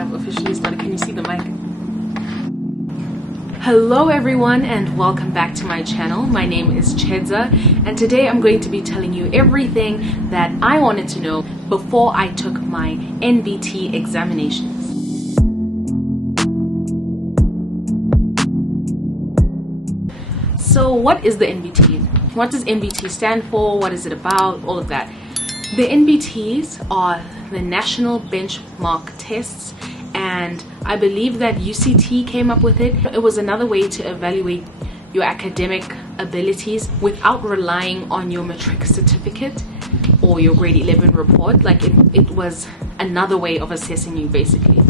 have officially started. Can you see the mic? Hello everyone and welcome back to my channel. My name is TshiVenda and today I'm going to be telling you everything that I wanted to know before I took my NBT examinations. So what is the NBT? What does NBT stand for? What is it about? All of that. The NBTs are the national benchmark tests, and I believe that UCT came up with it. It was another way to evaluate your academic abilities without relying on your matric certificate or your grade 11 report. Like it was another way of assessing you basically.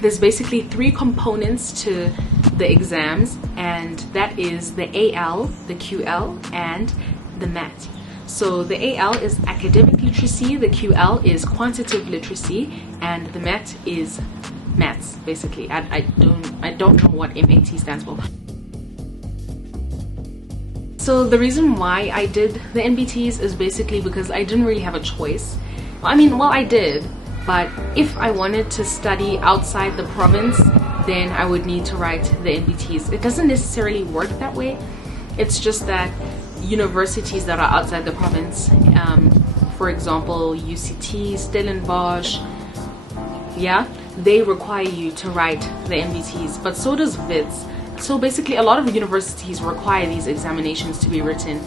There's basically three components to the exams, and that is the AL, the QL, and the MAT. So the AL is academic literacy, the QL is quantitative literacy, and the MAT is maths basically. I don't know what MAT stands for. So the reason why I did the NBTs is basically because I didn't really have a choice. I did, but if I wanted to study outside the province, then I would need to write the NBTs. It doesn't necessarily work that way. It's just that universities that are outside the province, for example UCT, Stellenbosch, they require you to write the NBTs, but so does WITS. So basically a lot of universities require these examinations to be written,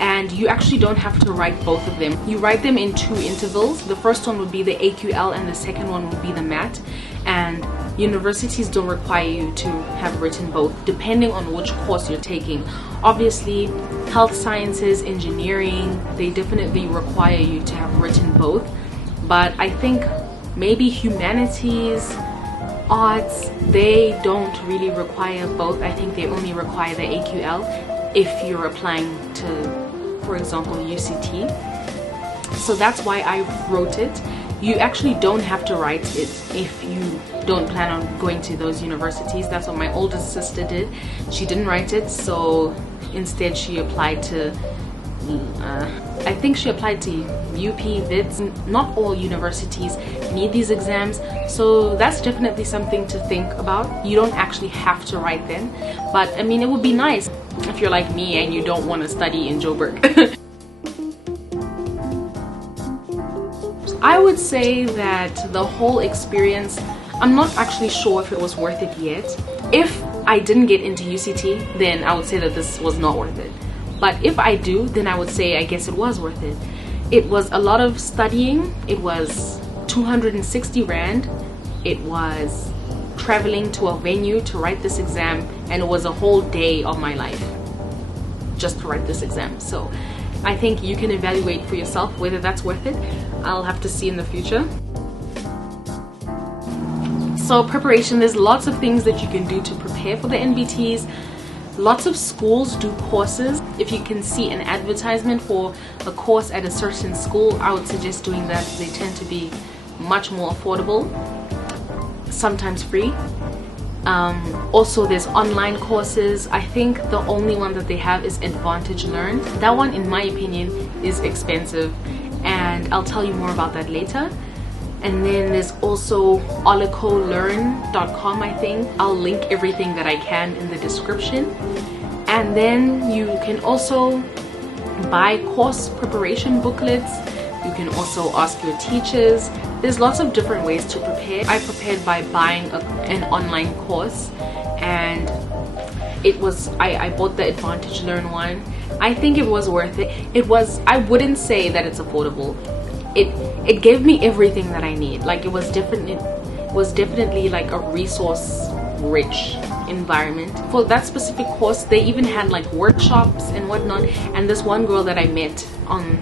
and you actually don't have to write both of them. You write them in two intervals. The first one would be the AQL and the second one would be the MAT, and universities don't require you to have written both depending on which course you're taking. Obviously health sciences, engineering, they definitely require you to have written both, but I think maybe humanities, arts, they don't really require both. I think they only require the AQL if you're applying to, for example, UCT. So that's why I wrote it. You actually don't have to write it if you don't plan on going to those universities. That's what my oldest sister did. She didn't write it, so instead she applied to I think she applied to UP, WITS. Not all universities need these exams, so that's definitely something to think about. You don't actually have to write them, but I mean it would be nice if you're like me and you don't want to study in Joburg. I would say that the whole experience, I'm not actually sure if it was worth it yet. If I didn't get into UCT, then I would say that this was not worth it. But if I do, then I would say I guess it was worth it. It was a lot of studying. It was 260 Rand. It was traveling to a venue to write this exam, and it was a whole day of my life just to write this exam. So I think you can evaluate for yourself whether that's worth it. I'll have to see in the future. So preparation, there's lots of things that you can do to prepare for the NBTs. Lots of schools do courses. If you can see an advertisement for a course at a certain school, I would suggest doing that. They tend to be much more affordable, sometimes free. Also there's online courses. I think the only one that they have is Advantage Learn. That one, in my opinion, is expensive, and I'll tell you more about that later. And then there's also olicolearn.com, I think. I'll link everything that I can in the description. And then you can also buy course preparation booklets. You can also ask your teachers. There's lots of different ways to prepare. I prepared by buying an online course, and I bought the Advantage Learn one. I think it was worth it. I wouldn't say that it's affordable. It gave me everything that I need. Like it was definitely like a resource rich environment. For that specific course, they even had like workshops and whatnot. And this one girl that I met on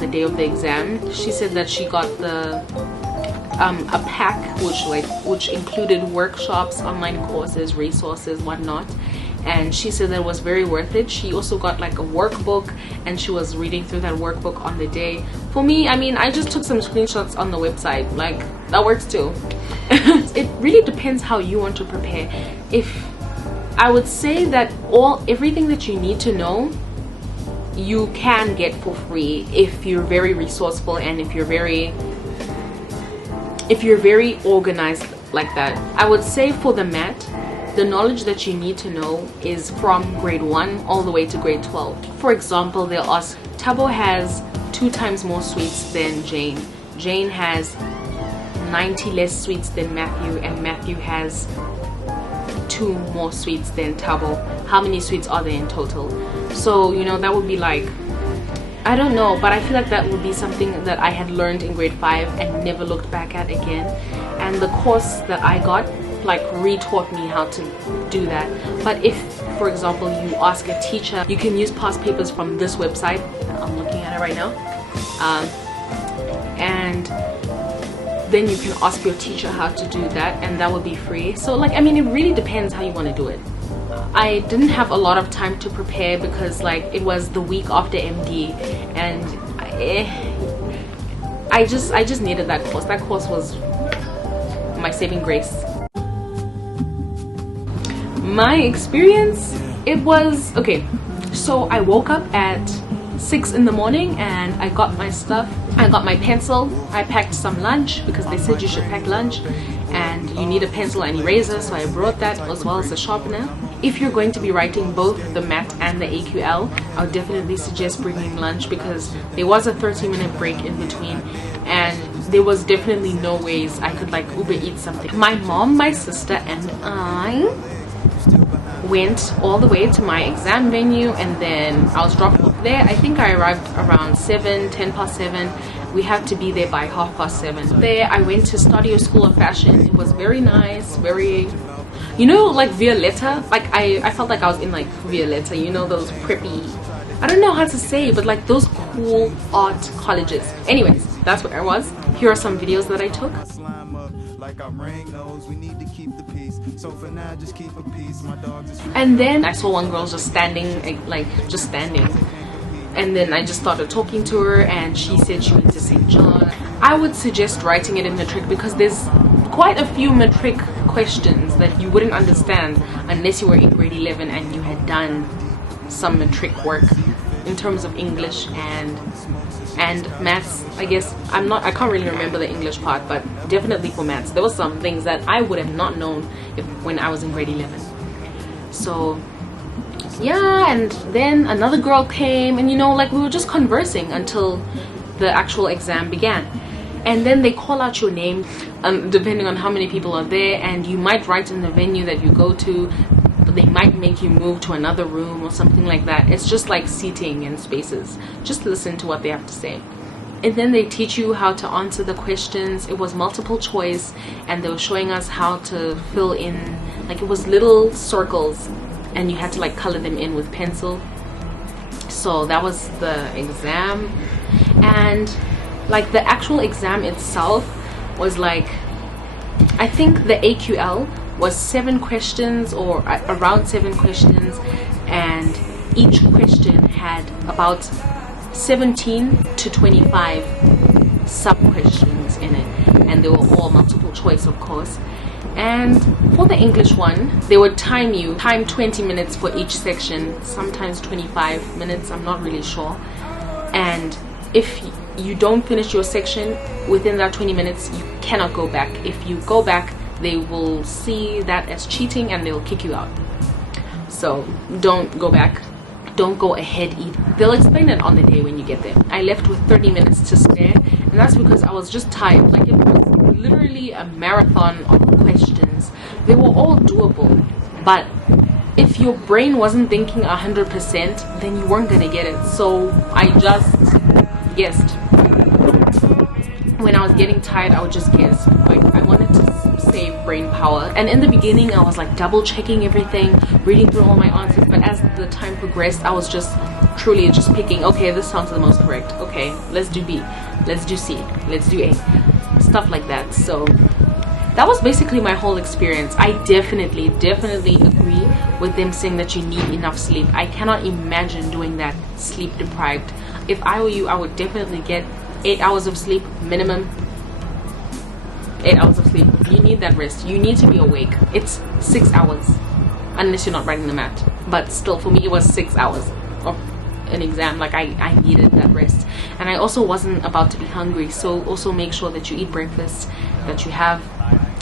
the day of the exam, she said that she got a pack which included workshops, online courses, resources, whatnot. And she said that it was very worth it. She also got like a workbook, and she was reading through that workbook on the day. For me, I mean, I just took some screenshots on the website. Like, that works too. It really depends how you want to prepare. I would say that everything that you need to know, you can get for free if you're very resourceful and if you're very if you're very organized like that. I would say for the math, the knowledge that you need to know is from grade 1 all the way to grade 12. For example, they'll ask, Tabo has 2 times more sweets than Jane. Jane has 90 less sweets than Matthew, and Matthew has 2 more sweets than Tabo. How many sweets are there in total? So, you know, that would be like, I don't know, but I feel like that would be something that I had learned in grade 5 and never looked back at again. And the course that I got like re-taught me how to do that. But if, for example, you ask a teacher, you can use past papers from this website. I'm looking at it right now. And then you can ask your teacher how to do that, and that would be free. So like, I mean, it really depends how you want to do it. I didn't have a lot of time to prepare because like it was the week after MD, and I just needed that course. That course was my saving grace. My experience, it was okay. So I woke up at 6 in the morning and I got my stuff. I got my pencil. I packed some lunch because they said you should pack lunch and you need a pencil and eraser, so I brought that as well as a sharpener. If you're going to be writing both the math and the AQL, I would definitely suggest bringing lunch because there was a 30-minute break in between and there was definitely no ways I could like Uber eat something. My mom, my sister and I went all the way to my exam venue, and then I was dropped off there. I think I arrived around 10 past 7. We had to be there by 7:30. There I went to Stadio School of Fashion. It was very nice, very, you know, like Violetta. Like I felt like I was in like Violetta, you know, those preppy, I don't know how to say, but like those cool art colleges. Anyways, that's where I was. Here are some videos that I took. And then I saw one girl just standing, like just standing. And then I just started talking to her and she said she went to St. John. I would suggest writing it in matric because there's quite a few matric questions that you wouldn't understand unless you were in grade 11 and you had done some matric work in terms of English and maths. I guess I can't really remember the English part, but definitely for maths there was some things that I would have not known when I was in grade 11. So yeah, and then another girl came and, you know, like we were just conversing until the actual exam began. And then they call out your name depending on how many people are there, and you might write in the venue that you go to. They might make you move to another room or something like that. It's just like seating and spaces. Just listen to what they have to say. And then they teach you how to answer the questions. It was multiple choice, and they were showing us how to fill in, like it was little circles and you had to like color them in with pencil. So that was the exam. And like the actual exam itself was like, I think the AQL was 7 questions or around 7 questions, and each question had about 17 to 25 sub questions in it, and they were all multiple choice, of course. And for the English one, they would time 20 minutes for each section, sometimes 25 minutes, I'm not really sure. And if you don't finish your section within that 20 minutes, you cannot go back. If you go back, they will see that as cheating and they'll kick you out. So don't go back, don't go ahead either. They'll explain it on the day when you get there. I left with 30 minutes to spare, and that's because I was just tired. Like it was literally a marathon of questions. They were all doable, but if your brain wasn't thinking 100%, then you weren't gonna get it. So I just guessed. When I was getting tired, I would just guess. Like I wanted to save brain power, and in the beginning I was like double checking everything, reading through all my answers, but as the time progressed I was just truly just picking, okay, this sounds the most correct, okay, let's do B, let's do C, let's do A, stuff like that. So that was basically my whole experience. I definitely agree with them saying that you need enough sleep. I cannot imagine doing that sleep deprived. If I were you, I would definitely get 8 hours of sleep minimum. 8 hours of sleep. You need that rest. You need to be awake. It's 6 hours unless you're not writing the math, but still for me it was 6 hours of an exam. Like I needed that rest, and I also wasn't about to be hungry, so also make sure that you eat breakfast that you have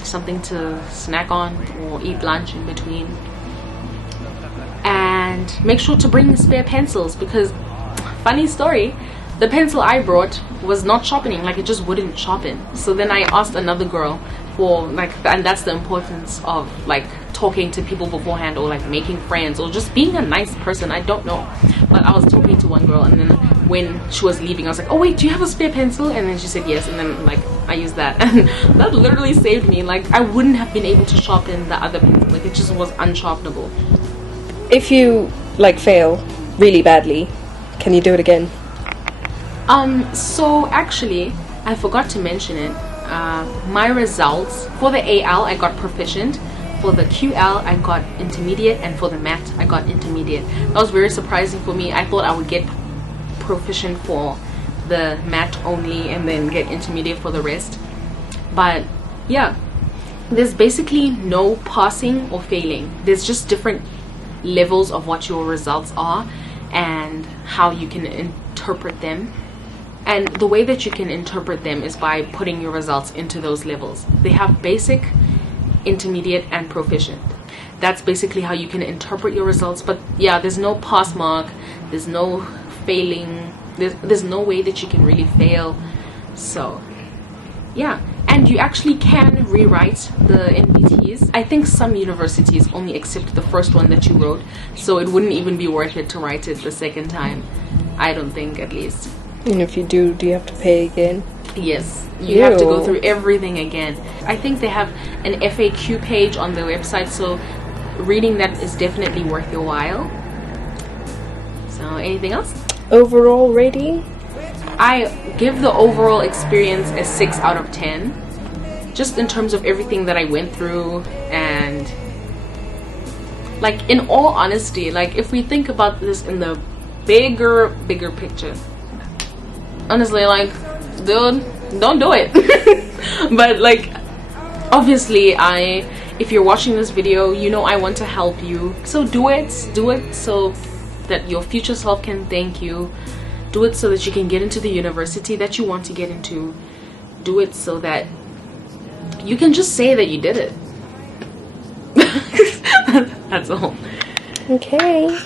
something to snack on or eat lunch in between. And make sure to bring spare pencils, because funny story, the pencil I brought was not sharpening, like it just wouldn't sharpen. So then I asked another girl for like, and that's the importance of like talking to people beforehand, or like making friends, or just being a nice person. I don't know, but I was talking to one girl, and then when she was leaving I was like, oh wait, do you have a spare pencil? And then she said yes, and then like I used that, and that literally saved me. Like I wouldn't have been able to sharpen the other pencil, like it just was unsharpenable. If you like fail really badly, can you do it again? So actually I forgot to mention it. My results for the AL I got proficient, for the QL I got intermediate, and for the MAT I got intermediate. That was very surprising for me. I thought I would get proficient for the MAT only and then get intermediate for the rest. But yeah, there's basically no passing or failing. There's just different levels of what your results are and how you can interpret them. And the way that you can interpret them is by putting your results into those levels. They have basic, intermediate, and proficient. That's basically how you can interpret your results. But yeah, there's no pass mark, there's no failing, there's no way that you can really fail. So yeah, and you actually can rewrite the NBTs. I think some universities only accept the first one that you wrote, so it wouldn't even be worth it to write it the second time. I don't think, at least. And if you do you have to pay again? Yes, you have to go through everything again. I think they have an FAQ page on their website, so reading that is definitely worth your while. So anything else? Overall rating? I give the overall experience a 6 out of 10, just in terms of everything that I went through. And like, in all honesty, like if we think about this in the bigger picture, honestly, like, dude, don't do it. But like, obviously, if you're watching this video, you know I want to help you, so do it so that your future self can thank you. Do it so that you can get into the university that you want to get into. Do it so that you can just say that you did it. That's all. Okay,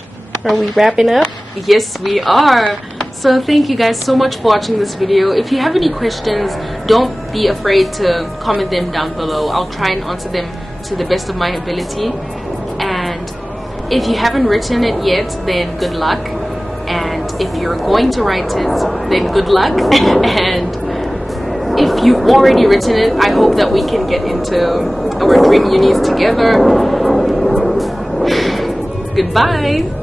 are we wrapping up? Yes, we are. So thank you guys so much for watching this video. If you have any questions, don't be afraid to comment them down below. I'll try and answer them to the best of my ability. And if you haven't written it yet, then good luck. And if you're going to write it, then good luck. And if you've already written it, I hope that we can get into our dream unis together. Goodbye.